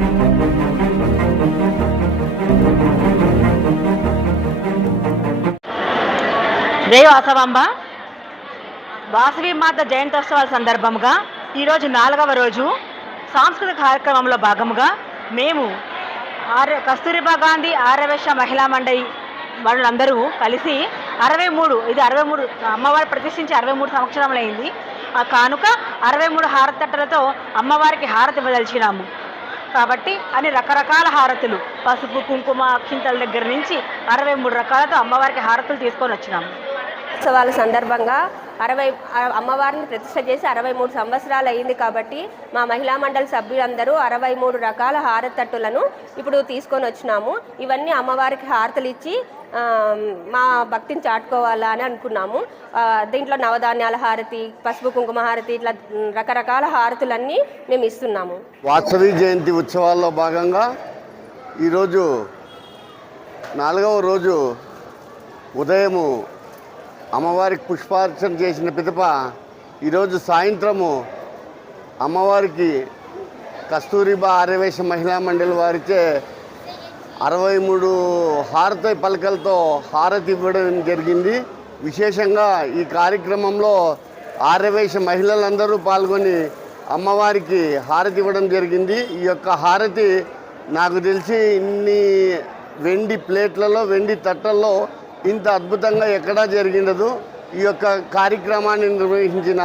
జై వాసవాంబ. వాసవి మాత జయంతోత్సవాల సందర్భంగా ఈరోజు 4వ రోజు సాంస్కృతిక కార్యక్రమంలో భాగంగా మేము కస్తూరిబా గాంధీ ఆర్యవైశ్య మహిళా మండలి వాళ్ళందరూ కలిసి 63 అమ్మవారి ప్రతిష్ఠించి 63 సంవత్సరములైంది. ఆ కానుక 63 హారతి తట్టలతో అమ్మవారికి హారతి ఇవ్వదలిచినాము. కాబట్టి అన్ని రకరకాల హారతులు, పసుపు కుంకుమ అక్షింతల దగ్గర నుంచి 63 రకాలతో అమ్మవారికి హారతులు తీసుకొని వచ్చినాము. ఉత్సవాల సందర్భంగా అమ్మవారిని ప్రతిష్ఠ చేసి 63 సంవత్సరాలు అయింది. కాబట్టి మా మహిళా మండలి సభ్యులందరూ 63 రకాల హారతి తట్టులను ఇప్పుడు తీసుకొని వచ్చినాము. ఇవన్నీ అమ్మవారికి హారతులు ఇచ్చి మా భక్తిని చాటుకోవాలా అని అనుకున్నాము. దీంట్లో నవధాన్యాల హారతి, పసుపు కుంకుమ హారతి, ఇట్లా రకరకాల హారతులన్నీ మేము ఇస్తున్నాము. వాసవి జయంతి ఉత్సవాల్లో భాగంగా ఈరోజు 4వ రోజు ఉదయము అమ్మవారికి పుష్పార్చన చేసిన పిదప ఈరోజు సాయంత్రము అమ్మవారికి కస్తూరిబా ఆర్యవైశ్య మహిళా మండలి వారిచే 63 హారతి పలకలతో హారతి ఇవ్వడం జరిగింది. విశేషంగా ఈ కార్యక్రమంలో ఆర్యవైశ్య మహిళలందరూ పాల్గొని అమ్మవారికి హారతి ఇవ్వడం జరిగింది. ఈ యొక్క హారతి నాకు తెలిసి ఇన్ని వెండి ప్లేట్లలో, వెండి తట్టల్లో ఇంత అద్భుతంగా ఎక్కడా జరిగినదు. ఈ యొక్క కార్యక్రమాన్ని నిర్వహించిన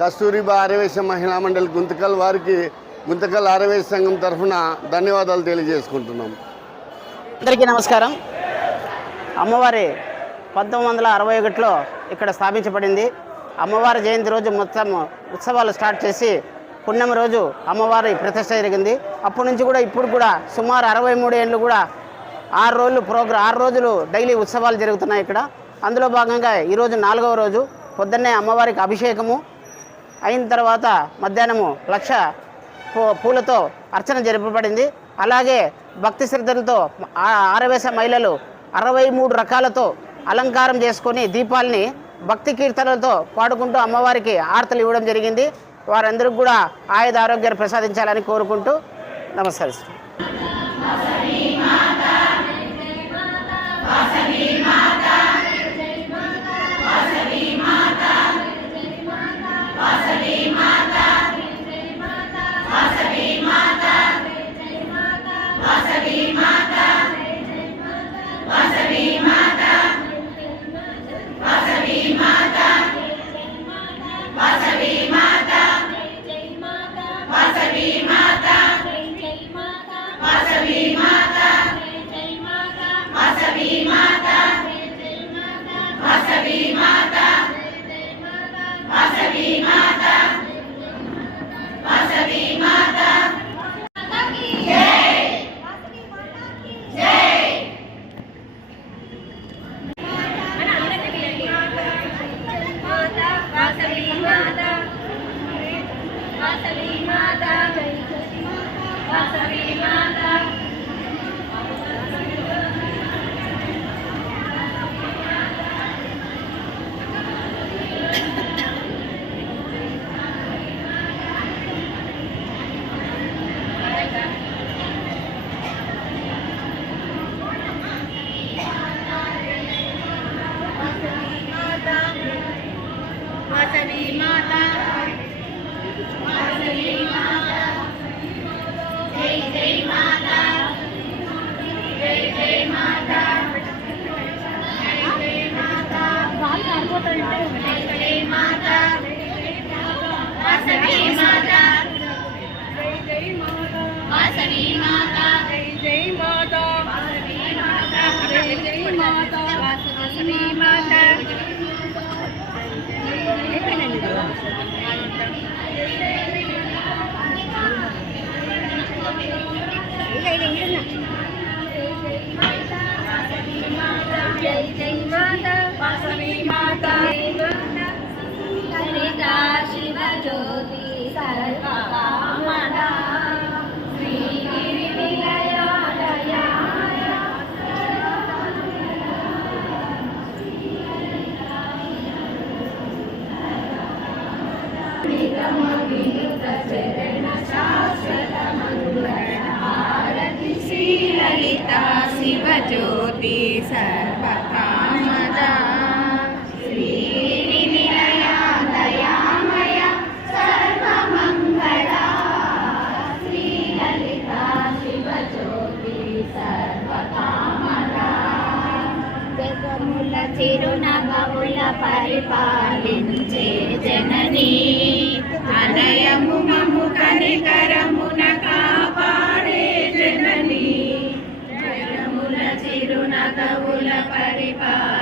కస్తూరిబా ఆర్యవైశ్య మహిళా మండలి గుంతకల్ వారికి గుంతకల్ ఆర్యవైశ్య సంఘం తరఫున ధన్యవాదాలు తెలియజేసుకుంటున్నాం. అందరికీ నమస్కారం. అమ్మవారి 1961లో ఇక్కడ స్థాపించబడింది. అమ్మవారి జయంతి రోజు మొత్తం ఉత్సవాలు స్టార్ట్ చేసి పుణ్యం రోజు అమ్మవారి ప్రతిష్ట జరిగింది. అప్పటి నుంచి కూడా ఇప్పుడు కూడా సుమారు 63 ఏళ్ళు కూడా 6 రోజులు డైలీ ఉత్సవాలు జరుగుతున్నాయి ఇక్కడ. అందులో భాగంగా ఈరోజు 4వ రోజు పొద్దున్నే అమ్మవారికి అభిషేకము అయిన తర్వాత మధ్యాహ్నము 1,00,000 పూలతో అర్చన జరపబడింది. అలాగే భక్తి శ్రద్ధలతో ఆర్యవైశ్య మహిళలు 63 రకాలతో అలంకారం చేసుకొని దీపాలని భక్తి కీర్తనలతో పాడుకుంటూ అమ్మవారికి హారతులు ఇవ్వడం జరిగింది. వారందరికీ కూడా ఆయుధ ఆరోగ్యాలు ప్రసాదించాలని కోరుకుంటూ నమస్కరిస్తున్నాను. शाश्वत मंगल జ్యోతి సర్వకామదా శ్రీనిలయా దయామయ సర్వమంగళ శ్రీలలితా శివజ్యోతి సర్వకామదా జగముల చిరునగముల పరిపాలించే జననీ అనయము మము కనికరమున కాపాడే జననీ జగముల చిరునగముల పరిపాలించే